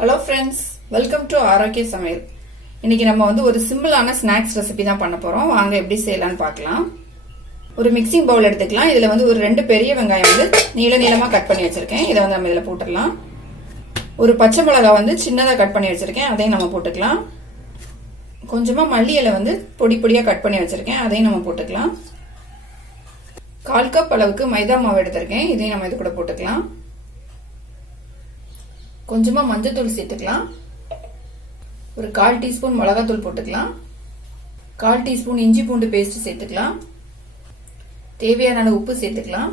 Hello friends, welcome to ஆரோக்கிய சமையல். இன்னைக்கு நம்ம ஒரு சிம்பிளான ஸ்நாக்ஸ் ரெசிபி தான் பண்ண போறோம். வாங்க எப்படி செய்யலாம்னு பார்க்கலாம். ஒரு மிக்சிங் பவுல் எடுத்துக்கலாம். இதுல ஒரு 2 பெரிய வெங்காயம் நீள நீளமா கட் பண்ணி வச்சிருக்கேன். இதை நம்ம இதுல போட்டுடலாம். ஒரு பச்சை மிளகாய் சின்னதா கட் பண்ணி வச்சிருக்கேன். அதையும் நம்ம போட்டுக்கலாம். கொஞ்சமா மல்லி இலை பொடி பொடியா கட் பண்ணி வச்சிருக்கேன். அதையும் நம்ம போட்டுக்கலாம். 1/4 கப் அளவுக்கு மைதா மாவு எடுத்திருக்கேன். இதையும் நம்ம இது கூட போட்டுக்கலாம். கொஞ்சமா மஞ்சத்தூள் சேர்த்துக்கலாம். ஒரு 1/4 டீஸ்பூன் மிளகாத்தூள் போட்டுக்கலாம். 1/4 டீஸ்பூன் இஞ்சி பூண்டு பேஸ்ட் சேர்த்துக்கலாம். தேவையான உப்பு சேர்த்துக்கலாம்.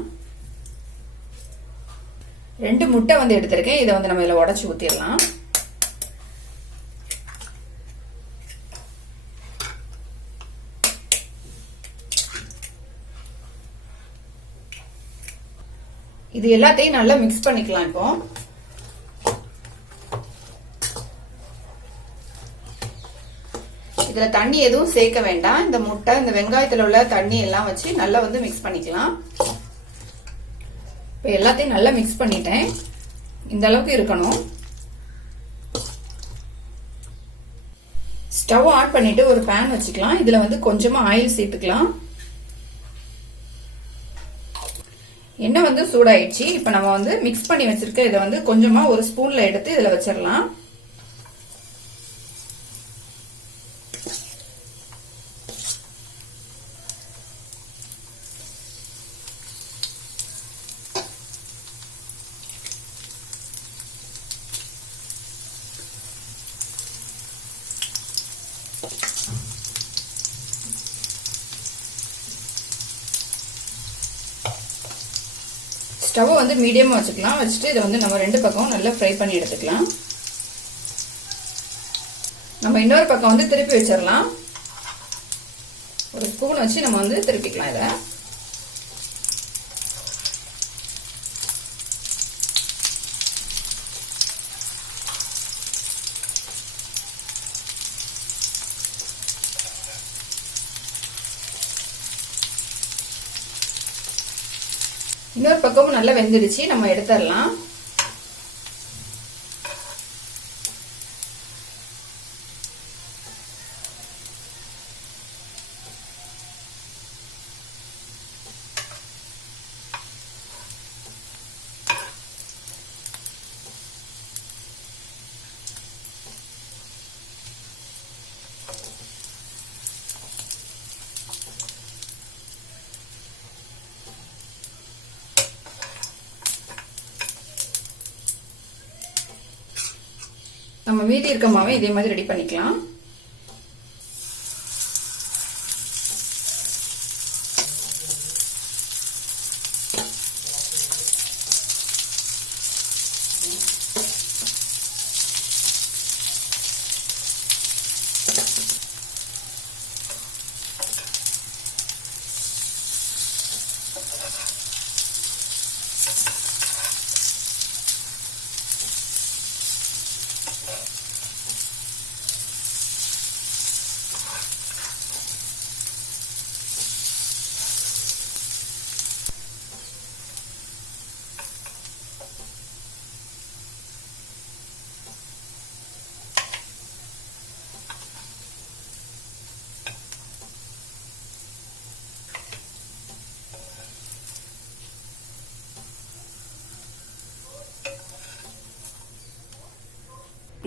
2 முட்டை எடுத்திருக்கேன். இதை நம்ம இதுல உடைச்சு ஊத்திடலாம். இது எல்லாத்தையும் நல்லா மிக்ஸ் பண்ணிக்கலாம். இப்போ இதுல தண்ணி எதுவும் சேர்க்க வேண்டாம். இந்த முட்டை இந்த வெங்காயத்துல உள்ள தண்ணி எல்லாம் வச்சு நல்லா மிக்ஸ் பண்ணிக்கலாம். இப்ப எல்லாத்தையும் நல்லா மிக்ஸ் பண்ணிட்டேன். இந்த அளவுக்கு இருக்கணும். ஸ்டவ் ஆன் பண்ணிட்டு ஒரு பேன் வச்சுக்கலாம். இதுல கொஞ்சமா ஆயில் சேர்த்துக்கலாம். எண்ணெய் சூடாயிடுச்சு. இப்ப நம்ம மிக்ஸ் பண்ணி வச்சிருக்க இதை கொஞ்சமா ஒரு ஸ்பூன்ல எடுத்து இதுல வச்சிடலாம். ஸ்டவ் மீடியமா வச்சுக்கலாம். வச்சுட்டு இதை நம்ம 2 பக்கம் நல்லா ஃப்ரை பண்ணி எடுத்துக்கலாம். நம்ம இன்னொரு பக்கம் திருப்பி வச்சிடலாம். ஒரு ஸ்பூன் வச்சு நம்ம திருப்பிக்கலாம். இதை இன்னொரு பக்கமும் நல்லா வெந்துடுச்சு. நம்ம எடுத்துடலாம். நம்ம மீதி இருக்க மாவை இதே மாதிரி ரெடி பண்ணிக்கலாம்.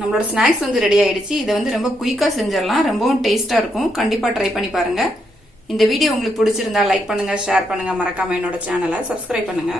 நம்மளோட ஸ்நாக்ஸ் ரெடி ஆயிடுச்சு. இதை ரொம்ப குயிக்கா செஞ்சிடலாம். ரொம்பவும் டேஸ்டா இருக்கும். கண்டிப்பா ட்ரை பண்ணி பாருங்க. இந்த வீடியோ உங்களுக்கு பிடிச்சிருந்தா லைக் பண்ணுங்க, ஷேர் பண்ணுங்க. மறக்காம என்னோட சேனலை சப்ஸ்கிரைப் பண்ணுங்க.